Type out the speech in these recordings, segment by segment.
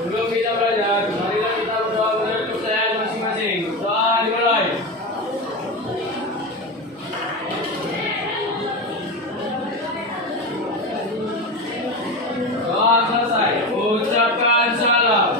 Sebelum kita belajar, marilah kita berdoa menurut kepercayaan masing-masing. Doa dimulai. Doa selesai. Ucapkan salam.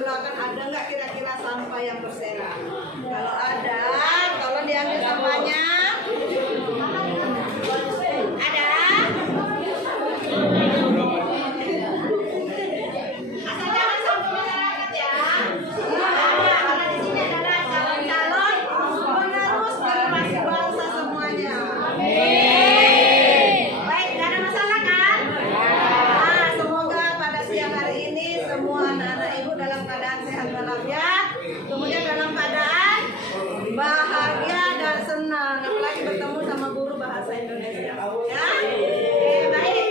Belakang ada nggak kira-kira sampah yang berserakan? Kalau ada, tolong diambil sampahnya. Ada? Asal jangan sampai masyarakat ya. Ada, karena di sini adalah calon-calon penerus generasi bangsa semuanya. Baik, nggak ada masalah kan? Nah, semoga pada siang hari ini semua anak-anak ibu dalam keadaan sehat walafiat, kemudian dalam keadaan bahagia dan senang, apalagi bertemu sama guru bahasa Indonesia. Ya, baik.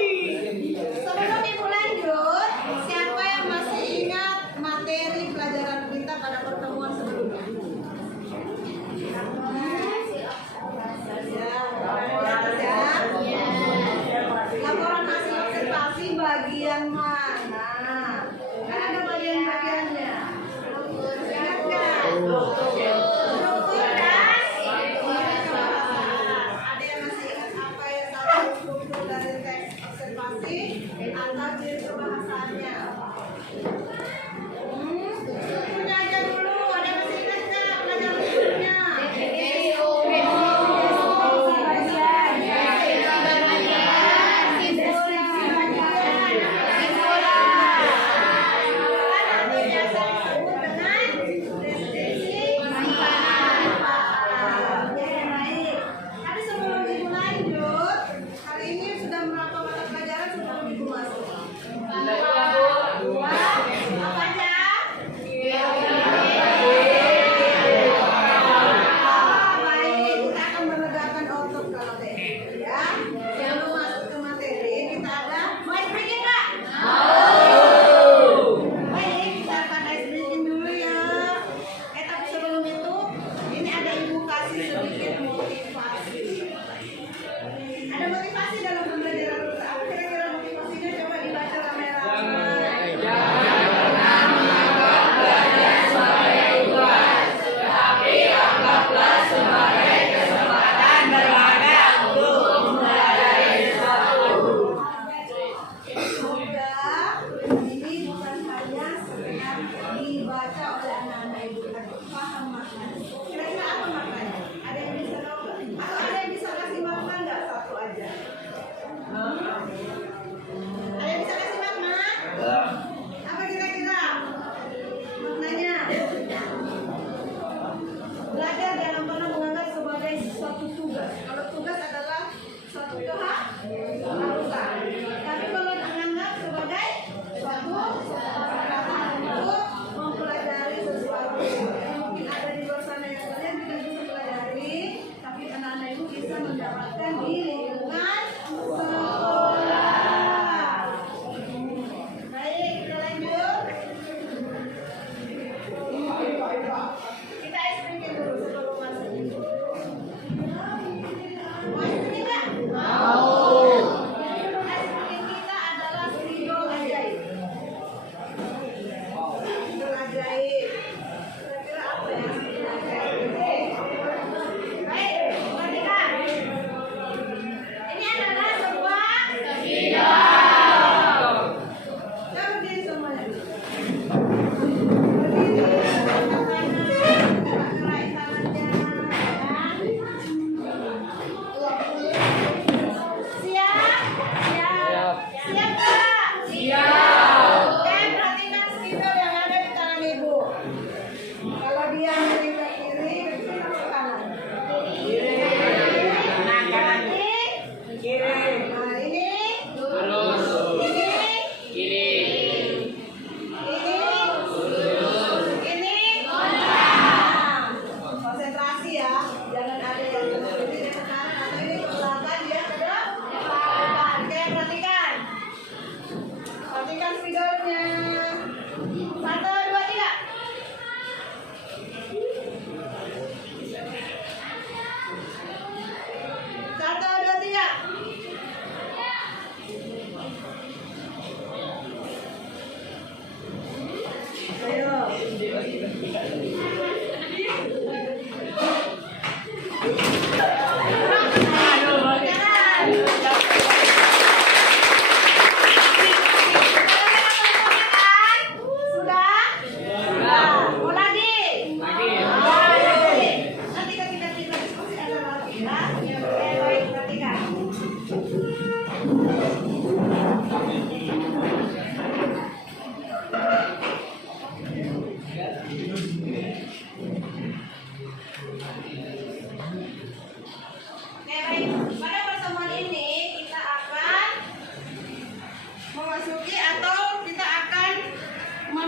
Sebelum ibu lanjut, siapa yang masih ingat materi pelajaran kita pada pertemuan sebelumnya? Laporan hasil observasi bagian mana? Kan ada bagian-bagiannya. Ingat nggak? Struktur dan ada yang masih ingat apa yang salah struktur dari teks observasi atau ciri kebahasaannya? Strukturnya aja dulu. Ada yang masih ingat nggak pelajaran strukturnya? Tapi sebelum ibu lanjut, hari ini sudah berapa mata pelajaran sebelum ibu masuk?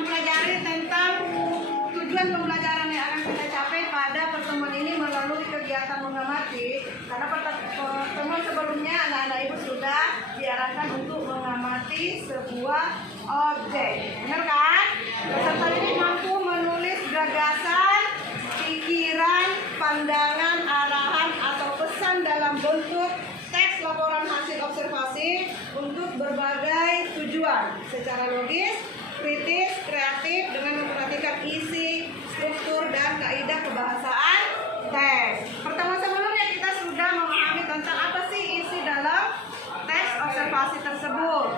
mempelajari tentang tujuan pembelajaran yang akan kita capai pada pertemuan ini melalui kegiatan mengamati. Karena pertemuan sebelumnya anak-anak ibu sudah diarahkan untuk mengamati sebuah objek. Benar kan? Peserta ini mampu menulis gagasan, pikiran, pandangan, arahan atau pesan dalam bentuk teks laporan hasil observasi untuk berbagai tujuan secara logis, kritis, kreatif dengan memperhatikan isi, struktur, dan kaidah kebahasaan teks. Pertemuan sebelumnya kita sudah memahami tentang apa sih isi dalam teks observasi tersebut.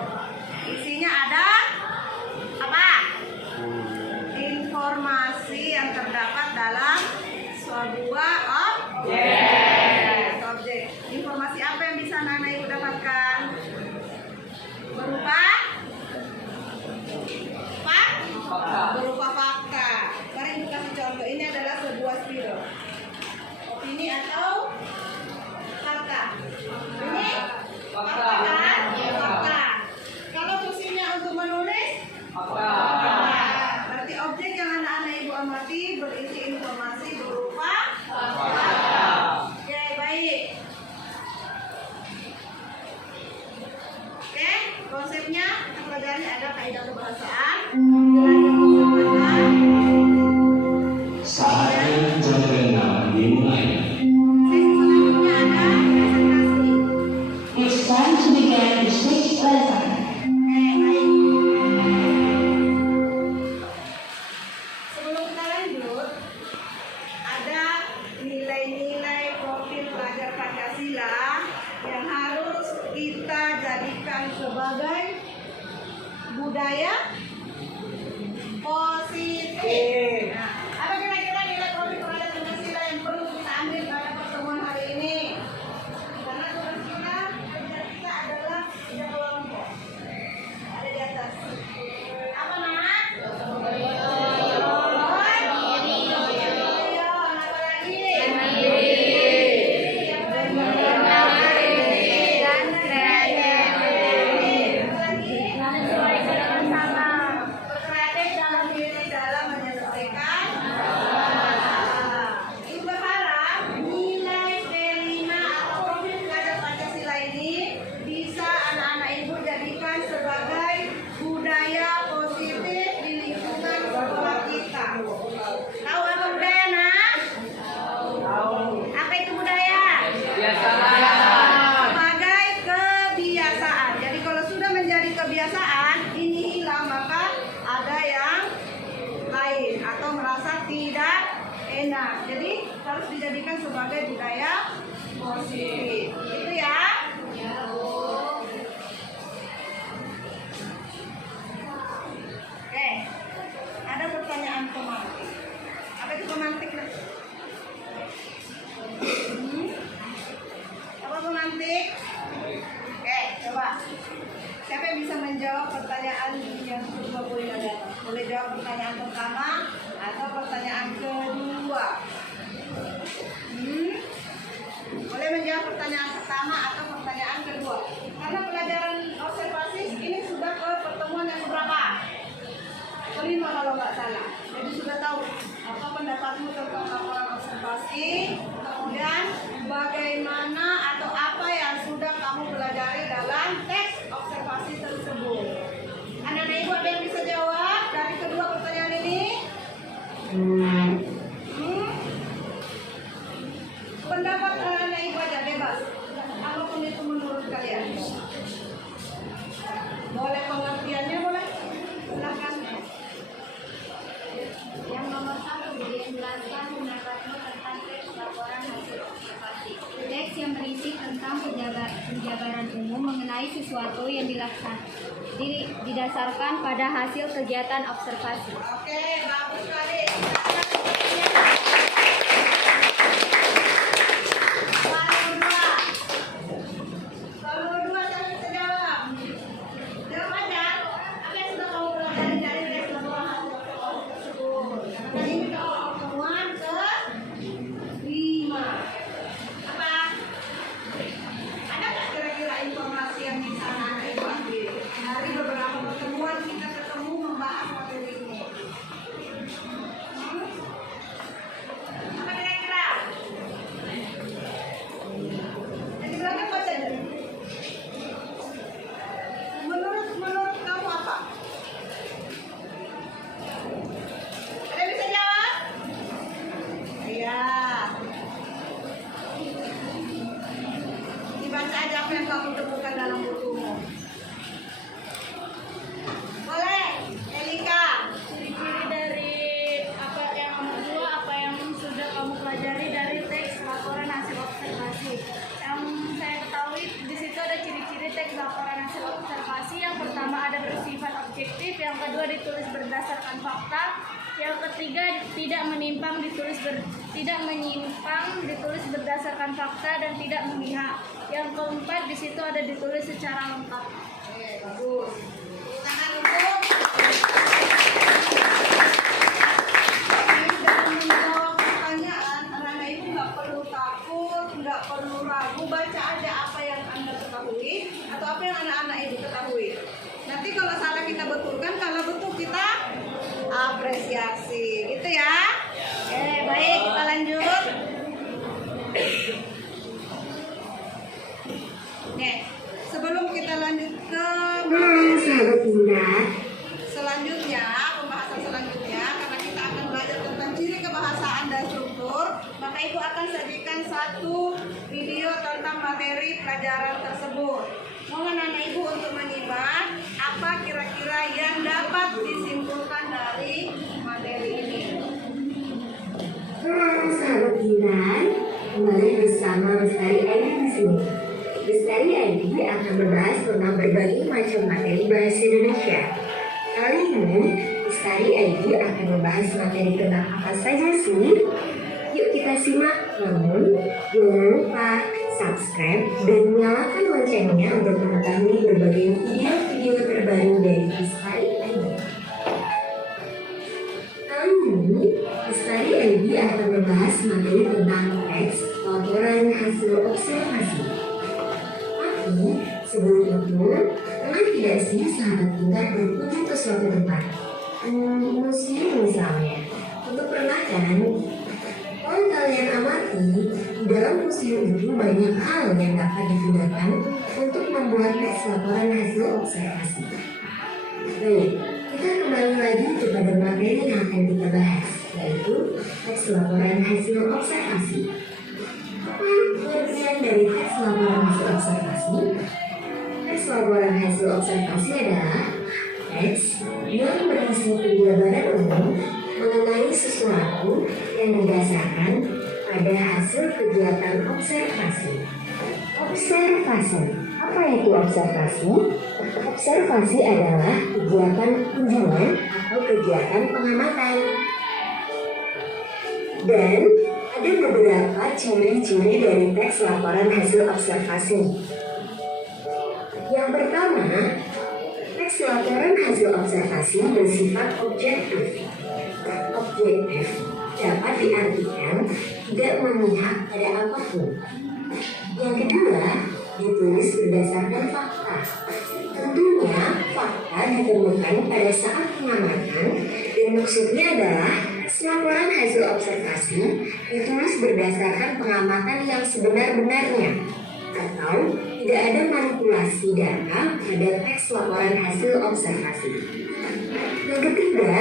Isinya ada apa? Informasi yang terdapat dalam sebuah objek. Informasi apa yang bisa anak-anak ibu dapatkan? Berupa berupa fakta. Mari ibu kasih contoh. Ini adalah sebuah spiral. Opini atau fakta? Ini fakta kan? Fakta. Kalau fungsinya untuk menulis fakta. Berarti objek yang anak-anak ibu amati berisi informasi berupa fakta. Oke, baik. Oke, konsepnya kita pelajari ada kaidah kebahasaan. Saatnya jam 6 dimulai. Sesi selanjutnya ada presentasi. It's time to begin the sixth lesson. Baik. Sebelum kita lanjut, ada nilai-nilai profil pelajar Pancasila yang harus kita jadikan sebagai budaya positif. Nah, apa kira-kira nilai profil pelajar Pancasila yang perlu kita ambil pada pertemuan hari ini? Karena tugas kita, kerja kita adalah tiga kelompok. Ada di atas. Apa nak? Jadi harus dijadikan sebagai budaya positif. Itu ya. Oke. Ada pertanyaan pemantik. Apa itu pemantik? Apa pemantik? Oke, coba. Siapa yang bisa menjawab pertanyaan yang kedua boleh ada? Boleh jawab pertanyaan pertama atau pertanyaan kedua? Boleh menjawab pertanyaan pertama atau pertanyaan kedua. Karena pelajaran observasi ini sudah ke pertemuan yang berapa? Kelima kalau nggak salah. Jadi sudah tahu apa pendapatmu tentang laporan observasi. Kemudian bagaimana atau apa yang sudah kamu pelajari dalam teks observasi tersebut. Anak-anak ibu ada yang bisa jawab dari kedua pertanyaan ini? Pendapat anak-anak ibu aja bebas. Apapun itu menurut kalian. Boleh pengertiannya boleh? Silakan. Yang nomor 1, dijelaskan pendapatmu tentang teks laporan hasil observasi. Teks yang berisi tentang penjabaran umum mengenai sesuatu yang didasarkan pada hasil kegiatan observasi. Oke, bagus sekali. Kalau dua saya bisa jawab. Jawab aja. Apa yang sudah kamu pelajari dari teks laporan hasil observasi tersebut? Karena ini pertemuan ke-5. Apa? Ada nggak kira-kira informasi yang bisa anak-anak ibu ambil dari beberapa pertemuan kita ketemu membahas materi ini? Yang kedua ditulis berdasarkan fakta. Yang ketiga tidak menyimpang ditulis berdasarkan fakta dan tidak memihak. Yang keempat di situ ada ditulis secara lengkap. Oke, bagus. Tangan untuk dalam menjawab pertanyaan, anak-anak ibu nggak perlu takut, nggak perlu ragu, baca aja apa yang Anda ketahui atau apa yang anak-anak ibu ketahui. Nanti kalau salah kita betulkan, kalau betul kita apresiasi, gitu ya. Oke, baik, kita lanjut. Oke, sebelum kita lanjut ke selanjutnya, pembahasan selanjutnya, karena kita akan belajar tentang ciri kebahasaan dan struktur, maka ibu akan sajikan satu video tentang materi pelajaran tersebut. Mohon anak ibu untuk menyimak apa kira-kira yang dapat disimpulkan dari materi ini. Halo sahabat Giran, kembali bersama Bestari ID di sini. Bestari ID akan membahas tentang berbagai macam materi bahasa Indonesia. Kali ini, Bestari ID akan membahas materi tentang apa saja sih? Yuk kita simak. Namun, jangan lupa subscribe dan nyalakan loncengnya untuk mengetahui berbagai video-video terbaru dari Bestari ID. Kali ini, Bestari ID akan membahas materi tentang teks laporan hasil observasi. Tapi, sebelum itu, pernah tidak sih sahabat kita berkunjung ke suatu tempat? Museum misalnya. Tentu pernah kan? Kalau kalian amati, di dalam museum itu banyak hal yang dapat digunakan untuk membuat teks laporan hasil observasi. Baik, kita kembali lagi kepada materi yang akan kita bahas, yaitu teks laporan hasil observasi. Apa pengertian dari teks laporan hasil observasi? Teks laporan hasil observasi adalah teks yang berisi penjabaran umum mengenai sesuatu yang didasarkan pada hasil kegiatan observasi. Observasi, apa itu observasi? Observasi adalah kegiatan kunjungan atau kegiatan pengamatan. Dan ada beberapa ciri-ciri dari teks laporan hasil observasi. Yang pertama, teks laporan hasil observasi bersifat objektif. Objektif dapat diartikan tidak memihak pada apapun. Yang kedua, ditulis berdasarkan fakta. Tentunya fakta ditemukan pada saat pengamatan dan maksudnya adalah laporan hasil observasi ditulis berdasarkan pengamatan yang sebenar-benarnya atau tidak ada manipulasi data pada teks laporan hasil observasi. Yang ketiga,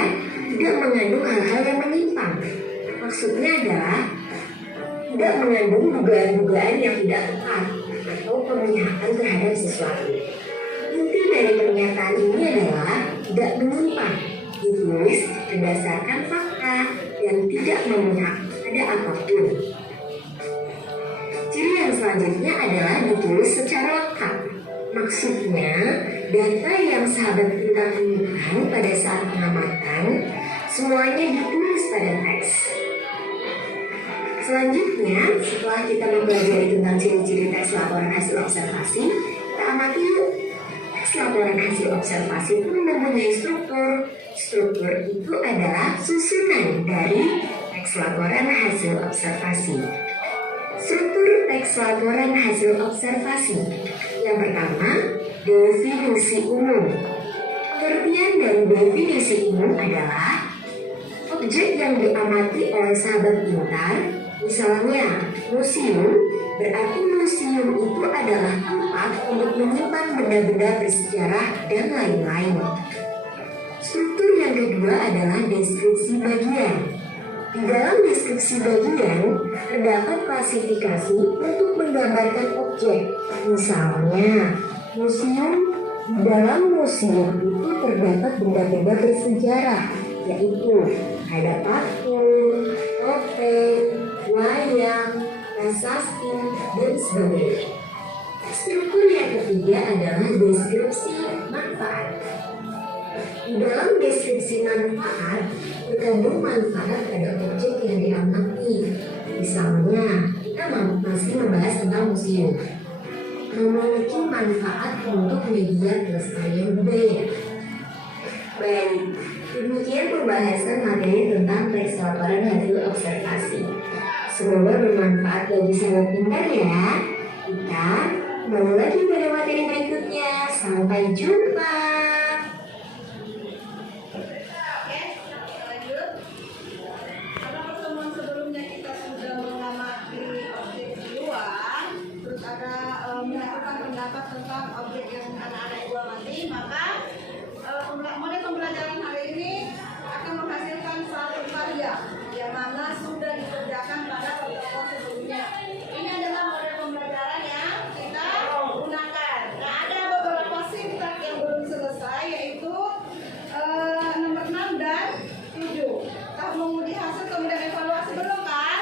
tidak mengandung hal-hal yang menyimpang. Maksudnya adalah tidak mengandung dugaan-dugaan yang tidak tepat atau pemihakan terhadap sesuatu. Inti dari pernyataan ini adalah tidak menyimpang, ditulis berdasarkan fakta dan tidak memihak pada apapun. Ciri yang selanjutnya adalah ditulis secara lengkap. Maksudnya, data yang sahabat kita temukan pada saat pengamatan semuanya ditulis pada teks. Selanjutnya, setelah kita mempelajari tentang ciri-ciri teks laporan hasil observasi, kita amati yuk. Teks laporan hasil observasi itu mempunyai struktur. Struktur itu adalah susunan dari teks laporan hasil observasi. Struktur teks laporan hasil observasi. Yang pertama, definisi umum. Pengertian dari definisi umum adalah objek yang diamati oleh sahabat pintar, misalnya museum, berarti museum itu adalah tempat untuk menyimpan benda-benda bersejarah dan lain-lain. Struktur yang kedua adalah deskripsi bagian. Di dalam deskripsi bagian, terdapat klasifikasi untuk menggambarkan objek. Misalnya, museum, di dalam museum itu terdapat benda-benda bersejarah, yaitu ada patung, topeng, wayang, prasasti, dan sebagainya. Struktur yang ketiga adalah deskripsi manfaat. Dalam deskripsi manfaat, terkandung manfaat pada objek yang diamati. Misalnya, kita masih membahas tentang museum. Memiliki manfaat untuk media pelestarian budaya. Baik, demikian pembahasan materi tentang teks laporan hasil observasi. Semoga bermanfaat bagi sahabat pintar ya. Kita kembali lagi pada materi berikutnya. Sampai jumpa. Lanjut. Karena pertemuan sebelumnya kita sudah mengamati objek di luar, terus ada menyatakan pendapat tentang objek yang anak-anak ibu amati, maka model pembelajaran hari ini akan menghasilkan satu karya yang mana sudah dikerjakan pada pertemuan sebelumnya. Ini adalah model pembelajaran yang kita gunakan. Nah, ada beberapa sintak yang belum selesai, yaitu nomor 6 dan 7. Tahap menguji hasil kemudian evaluasi belum kan?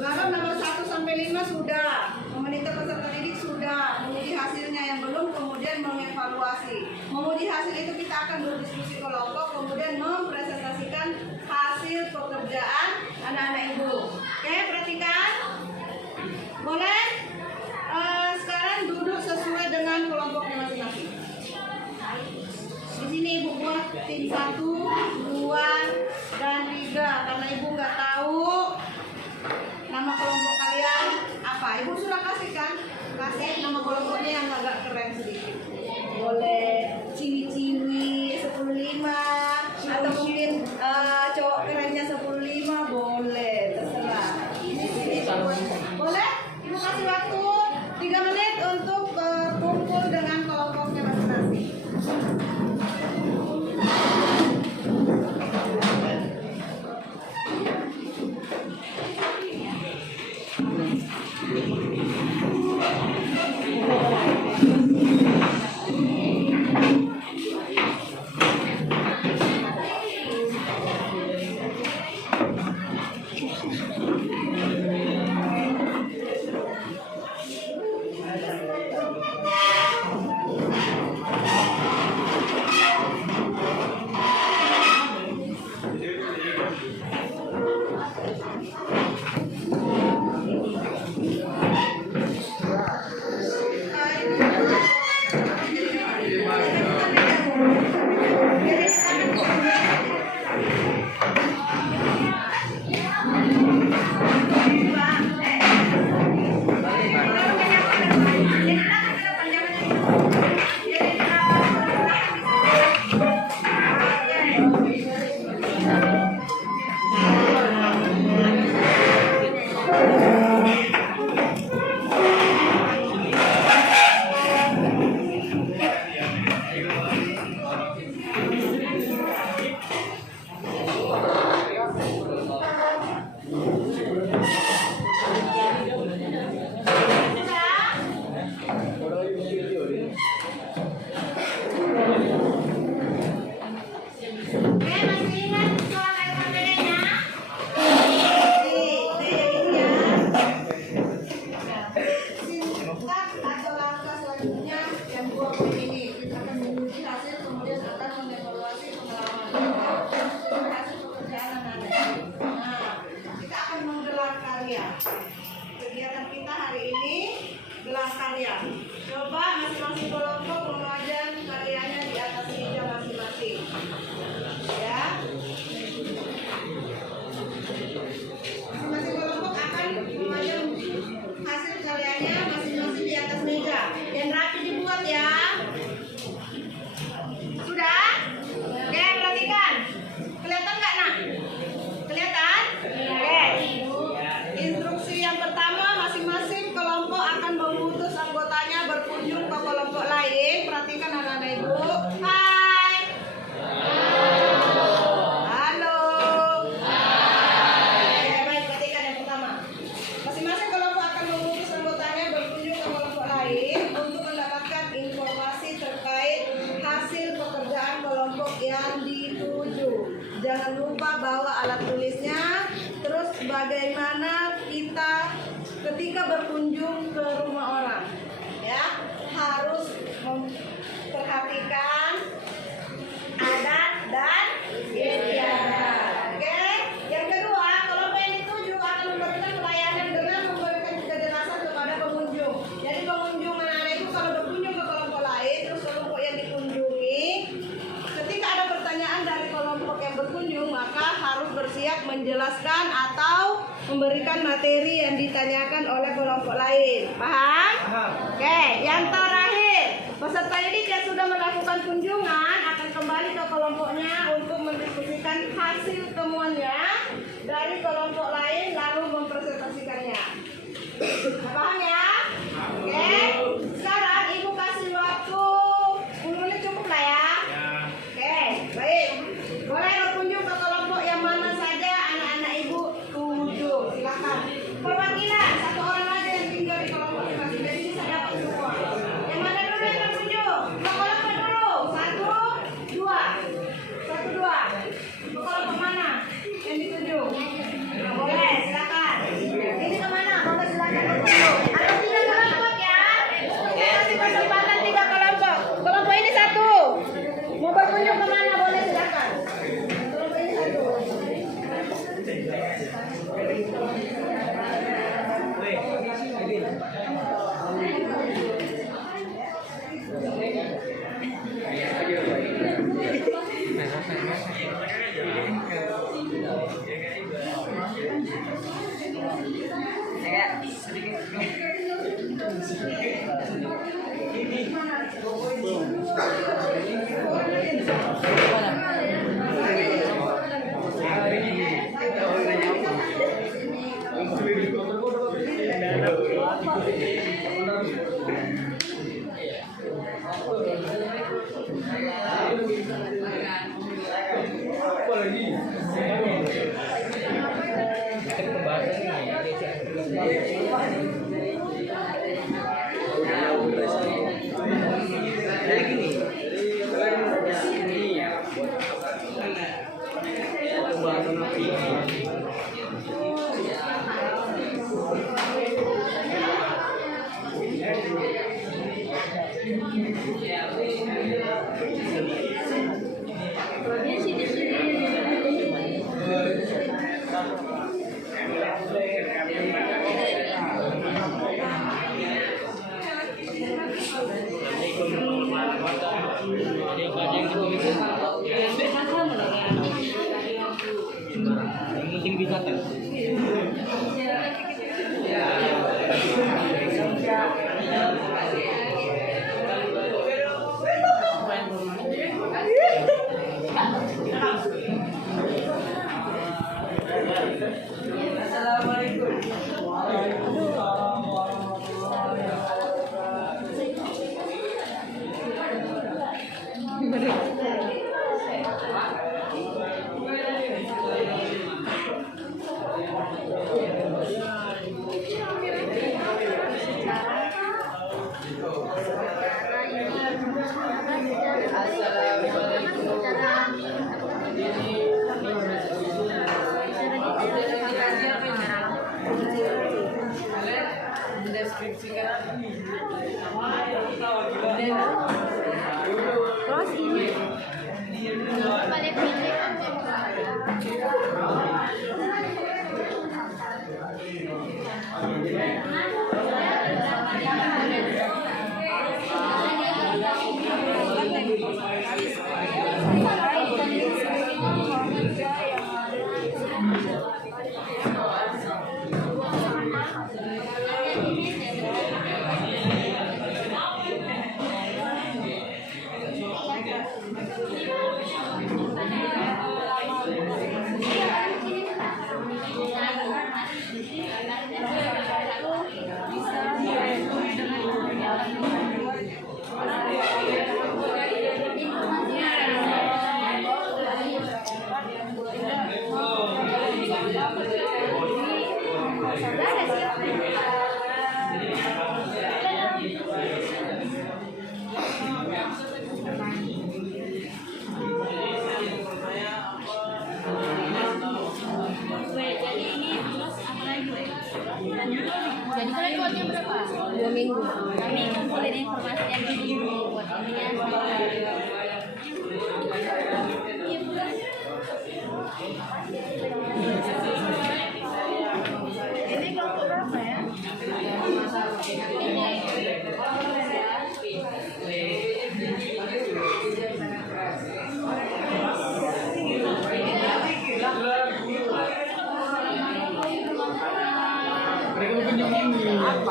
Lalu nomor 1 sampai 5 sudah. Memonitor peserta didik sudah. Menguji hasilnya yang belum, kemudian mengevaluasi. Menguji hasil itu kita akan berdiskusi kelompok, kemudian mempresentasikan hasil pekerjaan anak-anak ibu. Oke, perhatikan. Boleh? Sekarang duduk sesuai dengan kelompoknya masing-masing. Di sini ibu buat tim 1, 2, dan 3 karena ibu nggak tahu nama kelompok kalian apa. Ibu sudah kasih kan? Kasih nama kelompoknya yang agak keren sedikit. Boleh ciwi-ciwi 10-5 atau mungkin cowok kerennya 10-5 boleh, terserah. Ini sini boleh? Ibu kasih waktu 3 menit untuk kumpul dengan kelompoknya masing-masing. Kegiatan kita hari ini gelar karya. Coba masing-masing kelompok mengajar karyanya di atas meja masing-masing. Ya. Masing-masing kelompok akan mengajar hasil karyanya masing-masing di atas meja. Yang rapi dibuat ya. Sudah? Oke, perhatikan. Kelihatan nggak nak? Kelihatan? Oke. Instruksi yang pertama, masing-masing kelompok akan mengutus anggotanya berkunjung ke kelompok lain. Perhatikan anak-anak ibu. Hai. Halo. Oke, baik, perhatikan yang pertama. Masing-masing kelompok akan mengutus anggotanya berkunjung ke kelompok lain untuk mendapatkan informasi terkait hasil pekerjaan kelompok yang dituju. Jangan lupa bawa alat tulisnya. Terus bagaimana kita ketika berkunjung ke rumah orang, ya harus memperhatikan adat bersiap menjelaskan atau memberikan materi yang ditanyakan oleh kelompok lain. Paham? Oke, yang terakhir, peserta didik yang sudah melakukan kunjungan akan kembali ke kelompoknya untuk mendiskusikan hasil temuannya dari kelompok lain lalu mempresentasikannya. Paham ya? Oke. Sekarang ibu kasih waktu 10 menit cukup lah ya. Oke, baik. Boleh berkunjung ke kelompok yang mana saja anak-anak ibu tuju. Silakan. Perwakilan satu orang aja yang tinggal di kelompok ini. Jadi bisa dapat semua. Yang mana dulu yang berkunjung? Ke kelompok dulu. 1, 2. 1, 2. Ke kelompok mana yang dituju? Nah, boleh, silakan. Ini kemana? Boleh silakan berkunjung. Ada 3 kelompok ya. Oke, kasih kesempatan 3 kelompok. Kelompok ini 1. Mau berkunjung kemana? Boleh silakan. Kelompok ini 1.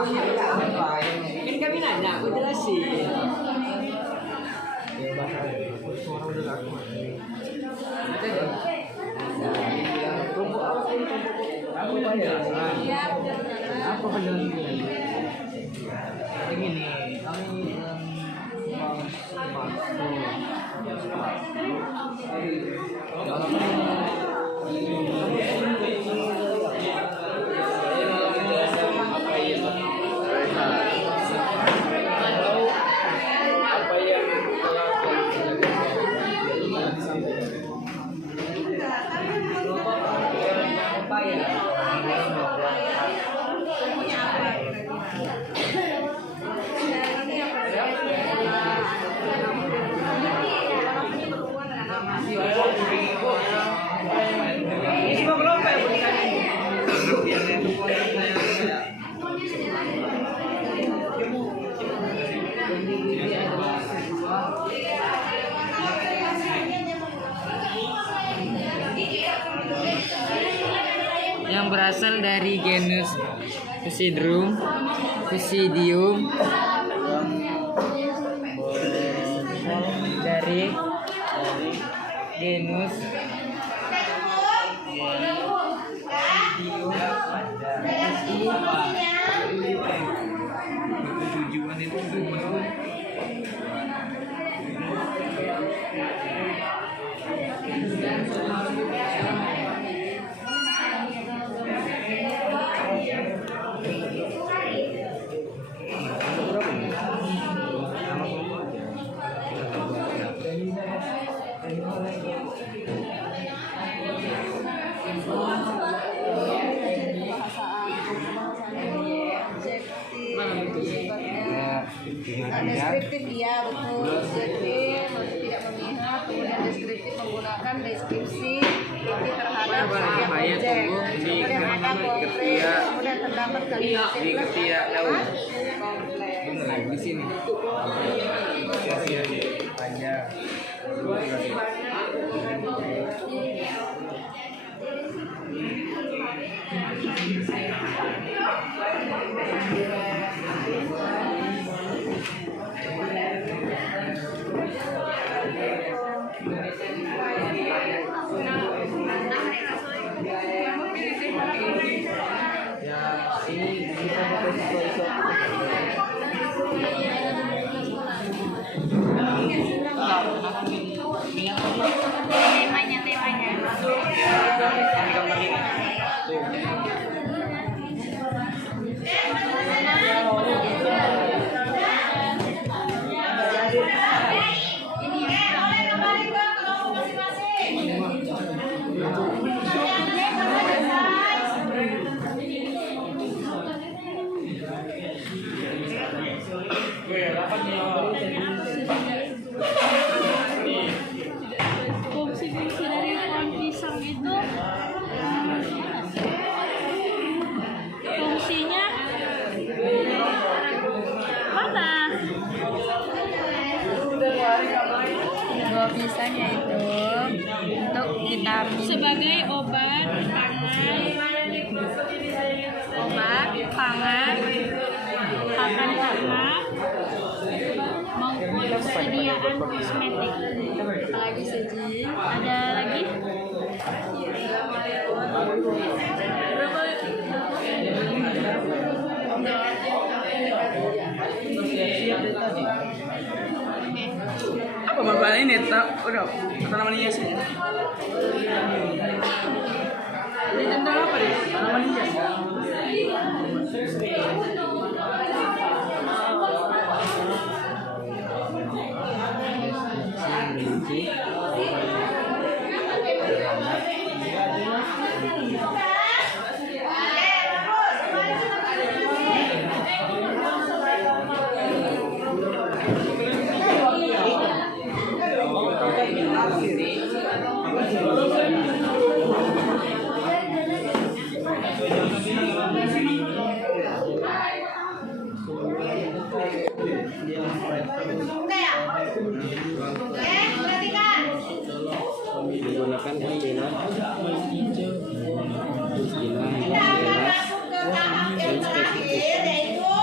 Kan kami nanya, aku jelasin. Apa penjelasan? Begini, kami yang berasal dari genus Physidrum, Physidium, dari genus tujuan itu deskriptif iya betul, deskriptif tidak memihak, kemudian deskriptif menggunakan deskripsi terhadap setiap objek, kemudian ada kompleks, kemudian terdapat kalimat kompleks. di sini. Panjang. Fungsi-fungsi dari pohon pisang itu fungsinya mana? Buah pisang yaitu untuk vitamin Sebagai obat pangan, pakan ternak, maupun persediaan kosmetik. lagi saji. Ada lagi? Apa bapak ini? Udah tanaman hias ya? Ini tentang apa deh? Tanaman hias. Menggunakan istilah Kita akan masuk ke tahap yang terakhir, yaitu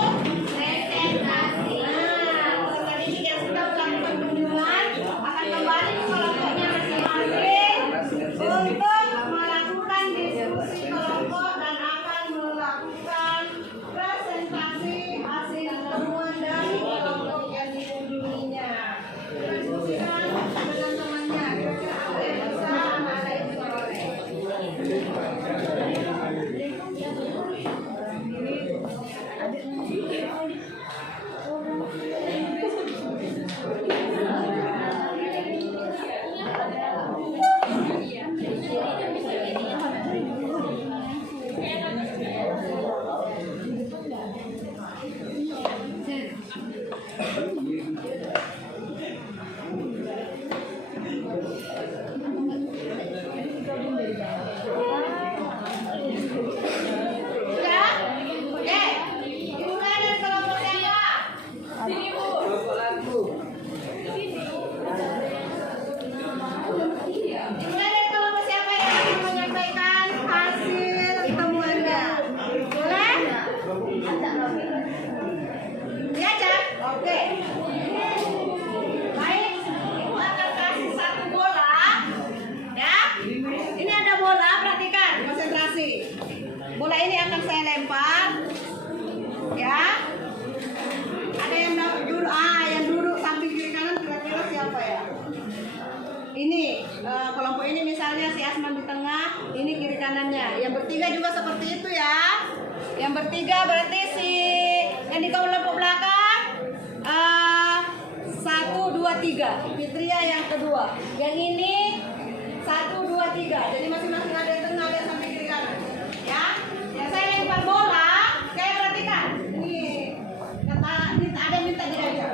ini misalnya si Asman di tengah, ini kiri kanannya. Yang bertiga juga seperti itu ya. Yang bertiga berarti si yang di kelompok belakang 1, 2, 3. Fitria yang kedua. Yang ini 1, 2, 3. Jadi masing-masing ada yang tengah, ada yang sampai kiri kanan. Ya. Yang saya lempar bola, kayak perhatikan. Ini kata ada yang minta diajar.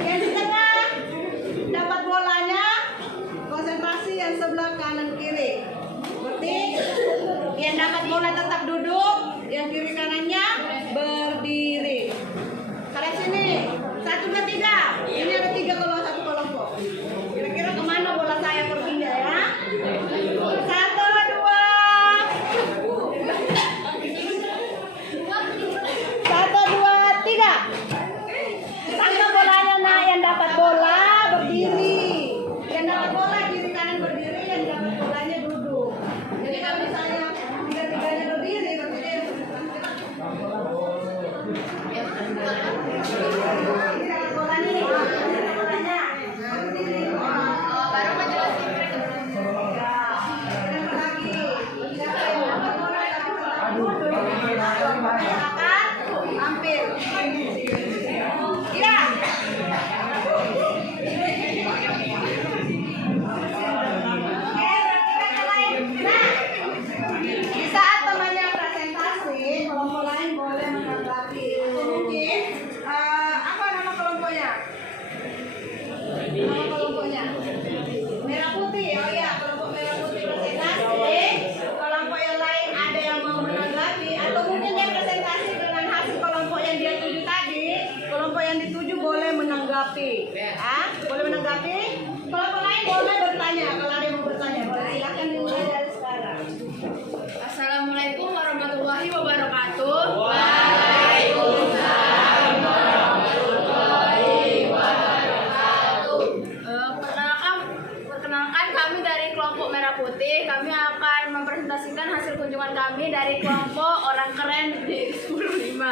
Yang di tengah dapat bolanya, konsentrasi yang sebelah kanan kiri. Berarti yang dapat bola tetap duduk, yang kiri kanannya berdiri. Kalian sini 1, 2, 3. Ini ada 3 kalau satu kelompok. Kira-kira kemana bola saya perginya ya? 1, 2. Tangkap bolanya, nah yang dapat bola berdiri. Yang dapat bola kiri kanan berdiri, yang dapat bolanya duduk. Jadi kalau misalnya tiga-tiganya berdiri, berarti dia yang bolanya nih, bolanya berdiri. Baru menjelaskan mereka. Hampir. Ya. Di saat temannya presentasi, kelompok lain boleh menanggapi. Mungkin apa nama kelompoknya? Nama kelompoknya merah putih. Oh ya, kelompok merah putih presentasi. Kelompok yang lain ada yang mau menanggapi, atau mungkin dia presentasi dengan hasil kelompok yang dia tuju tadi. Kelompok yang dituju boleh menanggapi. Boleh menanggapi. Kelompok lain boleh bertanya. Kalau ada yang mau bertanya, boleh silakan dimulai dari sekarang. Assalamualaikum warahmatullahi wabarakatuh. Perkenalkan kami dari kelompok Merah Putih. Kami akan mempresentasikan hasil kunjungan kami dari kelompok orang keren di 10.5.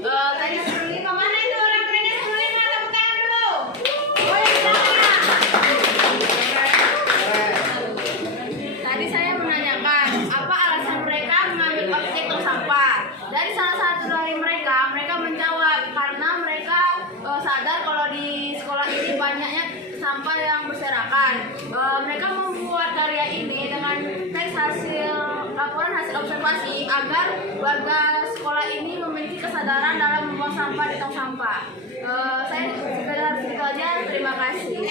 Tadi 10.5 mana itu orang kerennya 10.5? Tepuk tangan dulu. Oh yang di tengah. Tadi saya menanyakan apa alasan mereka mengambil objek tong sampah. Dari salah satu dari mereka menjawab karena mereka sadar kalau di sekolah ini banyaknya sampah yang berserakan. Mereka membuat karya ini dengan teks hasil laporan hasil observasi agar warga sekolah ini memiliki kesadaran dalam membuang sampah di tong sampah. Saya sekedar segitu aja. Terima kasih.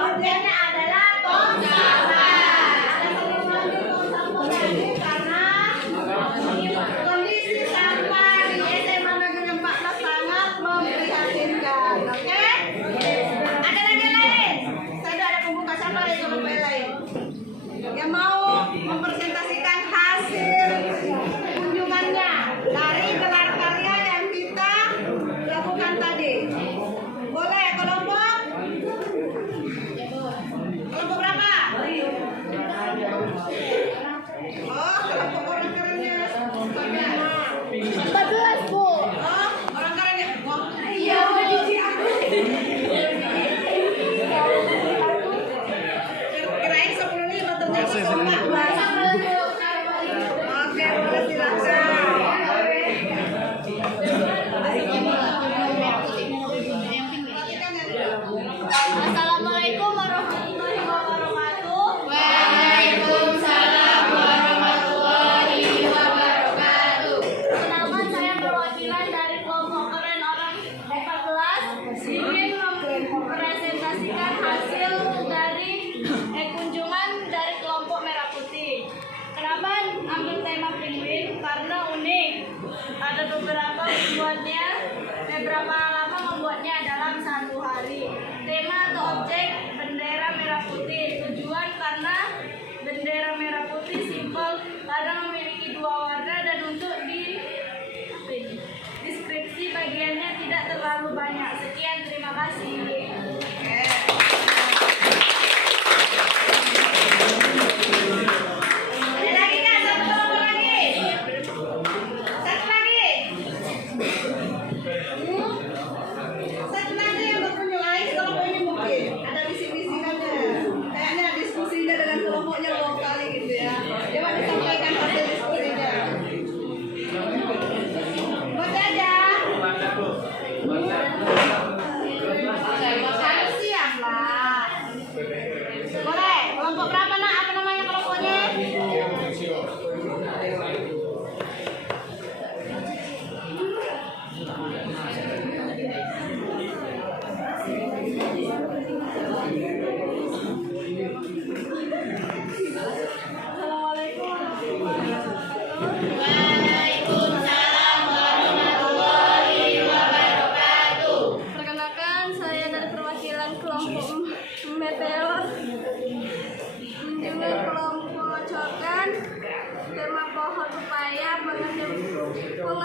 Objeknya adalah tong sampah. Ada yang mengambil tong sampah tadi karena kondisi sampah di SMA Negeri 14 sangat memprihatinkan. Oke? Ada lagi yang lain? Saya ada pembuka sampah dari kelompok yang lain yang mau mempresentasikan hasil kunjungannya dari gelar karya yang kita lakukan tadi. Boleh kelompok? Kelompok berapa? Oh, kelompok orang kerennya 14, Bu. Oh, orang kerennya. Oh, iya, kirain 10.5 ternyata 14. Oke, boleh silakan. Assalamualaikum warahmatullahi wabarakatuh. Waalaikumsalam warahmatullahi wabarakatuh. Perkenalkan, saya perwakilan dari kelompok keren orang 14 ingin mempresentasikan hasil dari kunjungan dari kelompok Merah Putih. Kenapa ambil tema penguin? Karena unik. Ada beberapa lama membuatnya dalam 1 hari. Tema atau objek bendera merah putih. Tujuan karena bendera merah putih simpel, kadang memiliki 2 warna dan untuk deskripsi bagiannya tidak terlalu banyak. Sekian, terima kasih. Ada lagi kan? Satu lagi. Satu lagi.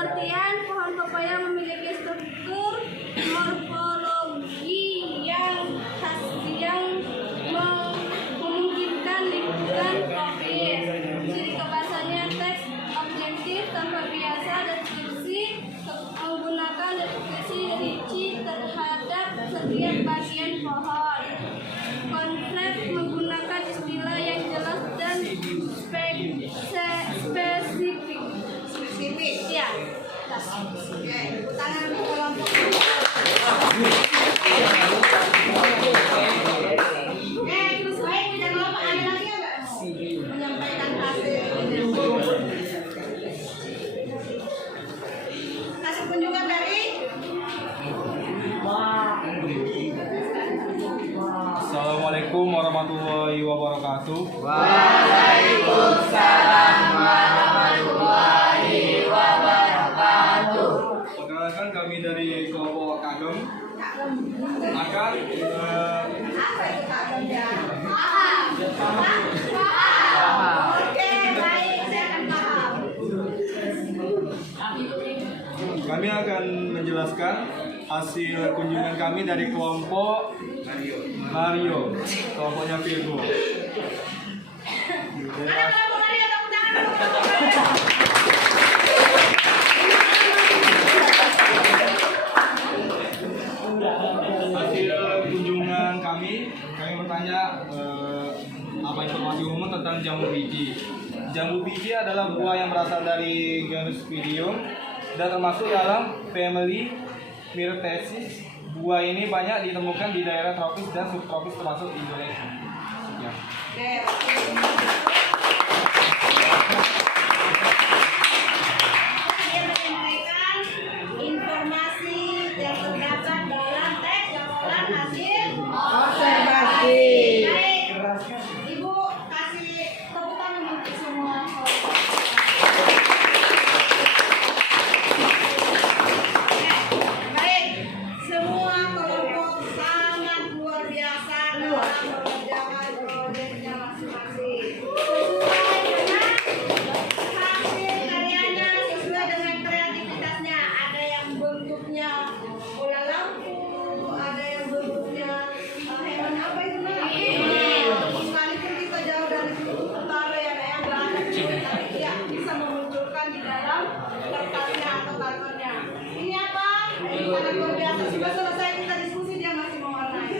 pengertian, pohon pepaya memiliki struktur morfologi yang khas yang memungkinkan lingkungan tropis. Ciri kebahasannya teks objektif tanpa biasa deskripsi, menggunakan deskripsi rinci terhadap setiap bagian pohon. Konsep menggunakan istilah yang jelas dan spesifik. Spesifik. Ya. Oke, tepuk tangan untuk kelompok. Terus baik, jangan lupa ada lagi nggak? Menyampaikan hasil. Hasil kunjungan dari Assalamualaikum warahmatullahi wabarakatuh. Perkenalkan kami dari kelompok Kagem akan apa itu Kak Ganda? Oke, baik, saya akan paham. kami akan menjelaskan hasil kunjungan kami dari kelompok Mario, kelompoknya Virgo. Ada kelompok Mario, tepuk tangan untuk kelompok Mario. Hasil kunjungan kami bertanya apa informasi umum tentang jambu biji. Jambu biji adalah buah yang berasal dari genus Phidium dan termasuk dalam family Myrtaceae. Buah ini banyak ditemukan di daerah tropis dan subtropis termasuk Indonesia. Ya. Oke, dia menyampaikan informasi yang terdapat dalam teks jawaban hasil observasi. Baik, Ibu kasih tepuk tangan untuk semua. Baik, semua kelompok sangat luar biasa dalam mengerjakan proyeknya masing-masing. Sesuai dengan hasil karyanya, sesuai dengan kreativitasnya. Ada yang bentuknya bola lampu, ada yang bentuknya hewan apa itu namanya? Sekalipun kita jauh dari kutub utara ya, yang berada di sini, tapi dia bisa memunculkan di dalam kertasnya atau kartonnya. Ini apa? Ini sangat luar biasa. Sudah selesai kita diskusi, dia masih mewarnai.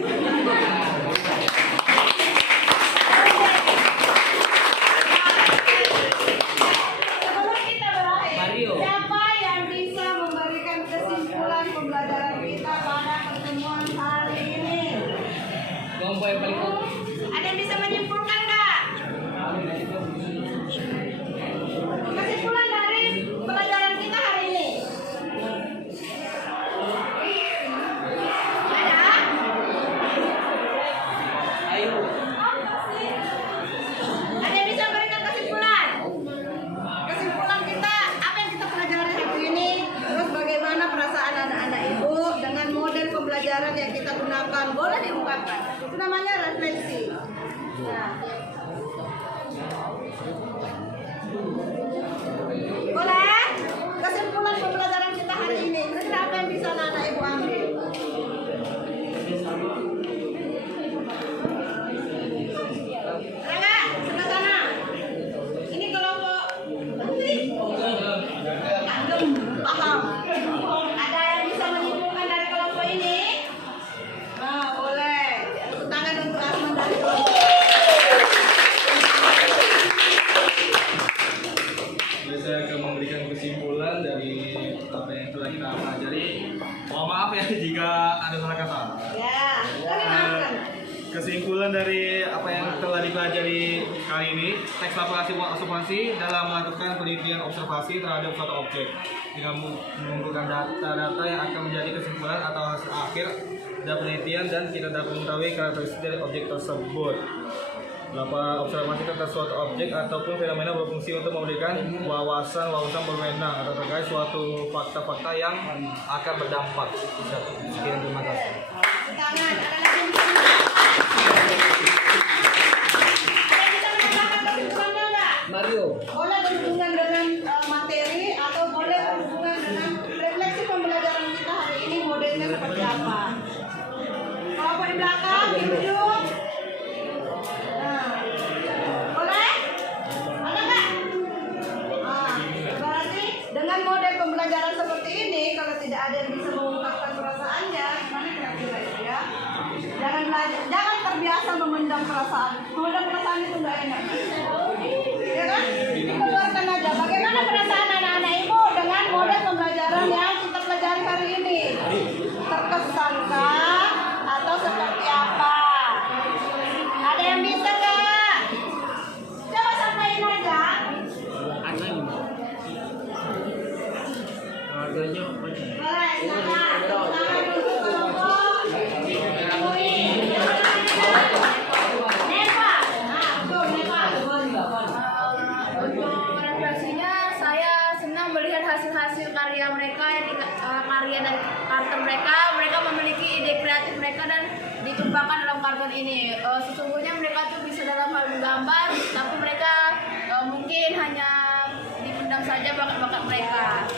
Sebelum kita berakhir, siapa yang bisa memberikan kesimpulan pembelajaran kita pada pertemuan hari ini? Ada yang bisa menyimpulkan nggak? Kesimpulan dari pelajaran kita hari ini. Ada? Ada yang bisa memberikan kesimpulan? Kesimpulan kita, apa yang kita pelajari hari ini, terus bagaimana perasaan anak-anak ibu dengan model pembelajaran yang kita gunakan, boleh diungkapkan. Itu namanya refleksi. Nah. Boleh? Kesimpulan pembelajaran kita hari ini, kira-kira apa yang bisa anak-anak ibu ambil? Rangga, sebelah sana. Ini kelompok Kagem, paham. Ada yang bisa menyimpulkan dari kelompok ini? Nah, boleh. Tepuk tangan untuk Asman dari kelompok. Jadi saya akan memberikan kesimpulan dari apa yang telah kita pelajari. Mohon maaf ya jika ada salah kata. Ya, kami maafkan. Kesimpulan dari apa yang telah dipelajari kali ini, teks laporan observasi dalam melakukan penelitian observasi terhadap suatu objek dengan mengumpulkan data-data yang akan menjadi kesimpulan atau hasil akhir dari penelitian dan kita dapat mengetahui karakteristik dari objek tersebut. Laporan observasi tentang suatu objek ataupun fenomena berfungsi untuk memberikan wawasan berwenang atau terkait suatu fakta-fakta yang akan berdampak. Sekian, terima kasih. Tangan, ada lagi yang bisa menambahkan kesimpulannya enggak? Boleh berhubungan dengan materi atau boleh berhubungan tidak ada yang bisa mengungkapkan perasaannya, gimana kira-kira itu ya? Jangan terbiasa memendam perasaan. Memendam perasaan itu nggak enak. Ya kan? Dikeluarkan aja. Bagaimana perasaan anak-anak ibu dengan model pembelajaran yang kita pelajari hari ini? Terkesankah atau seperti apa? Ada yang bisa nggak? Coba sampaikan aja. Boleh, silakan. Tangan dulu kelompok. Nepa. Nah, betul Nepa. Untuk refleksinya, saya senang melihat hasil-hasil karya mereka yang karya dari kartun mereka. Mereka memiliki ide kreatif mereka dan dikembangkan dalam kartun ini. Sesungguhnya mereka tuh bisa dalam hal menggambar, tapi mereka mungkin hanya dipendam saja bakat-bakat mereka.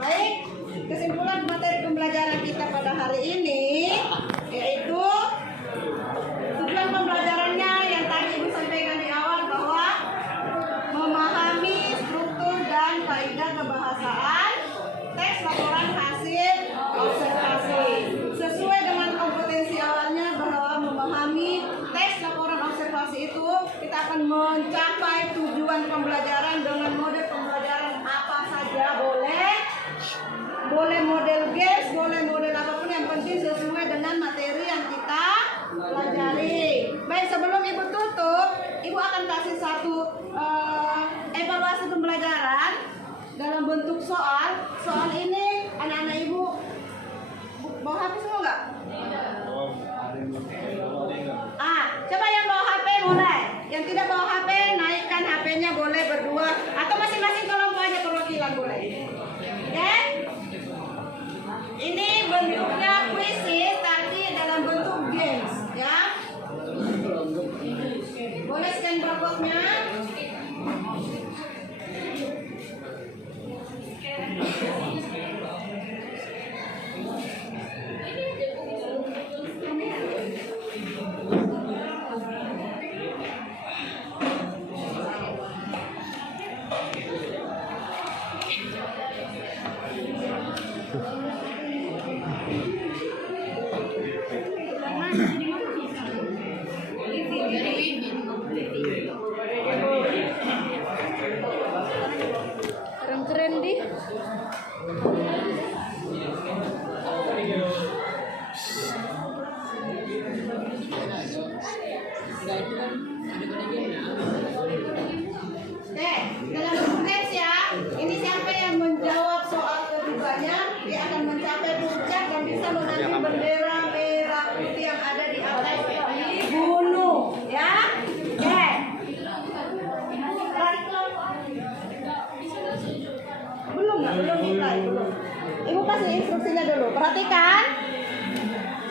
Baik, kesimpulan materi pembelajaran kita pada hari ini yaitu tujuan pembelajarannya yang tadi Ibu sampaikan di awal bahwa memahami struktur dan kaidah kebahasaan, teks laporan hasil observasi. Sesuai dengan kompetensi awalnya bahwa memahami teks laporan observasi itu kita akan mencapai tujuan pembelajaran dengan model pembelajaran apa saja boleh model games, boleh model apapun, yang penting sesuai dengan materi yang kita pelajari. Baik, sebelum Ibu tutup, Ibu akan kasih satu evaluasi pembelajaran dalam bentuk soal. Soal ini anak-anak Ibu bawa HP semua nggak? Coba yang bawa HP mulai. Yang tidak bawa HP, naikkan HP-nya boleh berdua atau masing-masing kelompok aja perwakilan boleh. Oke? Ini bentuknya kuisis tapi dalam bentuk games, ya. Boleh scan barcode-nya. Keren-keren di. Dalam konteks ya, ini siapa yang menjawab soal keduanya, dia akan mencapai puncak dan bisa menangani bendera merah putih yang ada di atas gunung, ya. Oke. Belum mulai, belum. Ibu kasih instruksinya dulu. Perhatikan.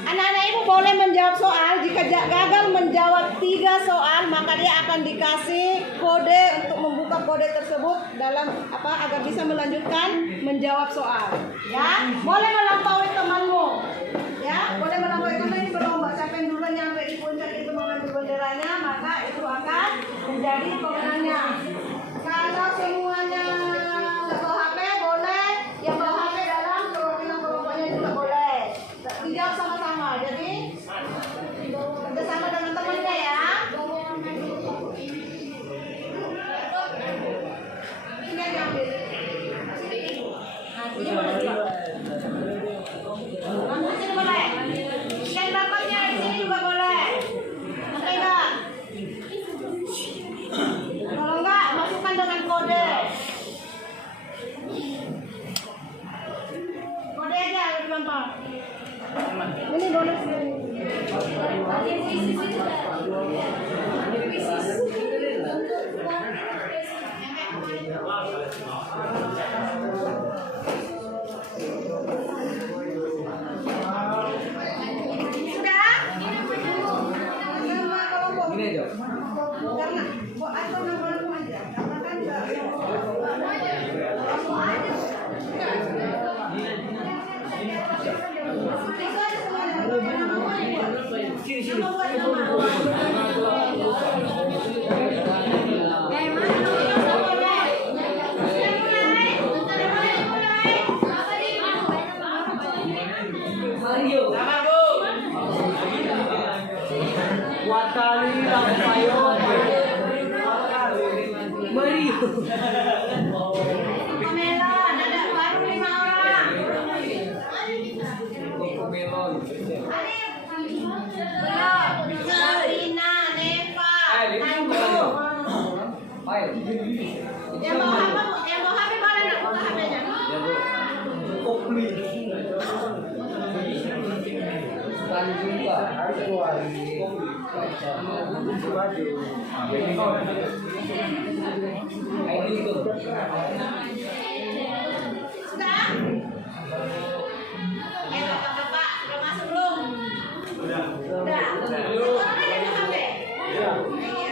Anak-anak ibu boleh menjawab soal. Jika gagal menjawab 3 soal, maka dia akan dikasih kode untuk membuka kode tersebut dalam agar bisa melanjutkan menjawab soal. Ya, boleh melampaui temanmu. Ya, boleh melampaui karena ini berlomba. Siapa yang duluan nyampe di puncak itu mengambil benderanya, maka itu akan menjadi pemenangnya. Kalau semuanya nggak bawa HP boleh, yang bawa HP dalam perwakilan kelompoknya juga boleh. Dijawab sama-sama, jadi kerjasama dengan temannya ya. Ini aja ambil. Ini boleh juga. Ambil sini boleh. Scan barcode-nya di sini juga boleh. Oke enggak? Kalau enggak, masukkan dengan kode. Kode aja lebih gampang. Ini boleh sini. Sudah? Nama kelompok. Ini aja. Karena atau nama aja. Karena kan enggak. Kelompok aja. Sini. Melon, ada baru 5 orang. Belum. Sabrina, Neva, Ayu. Yang mau HP boleh nggak buka HP-nya? Sudah? Bapak, sudah masuk belum? Sudah. Orang ada HP? Iya.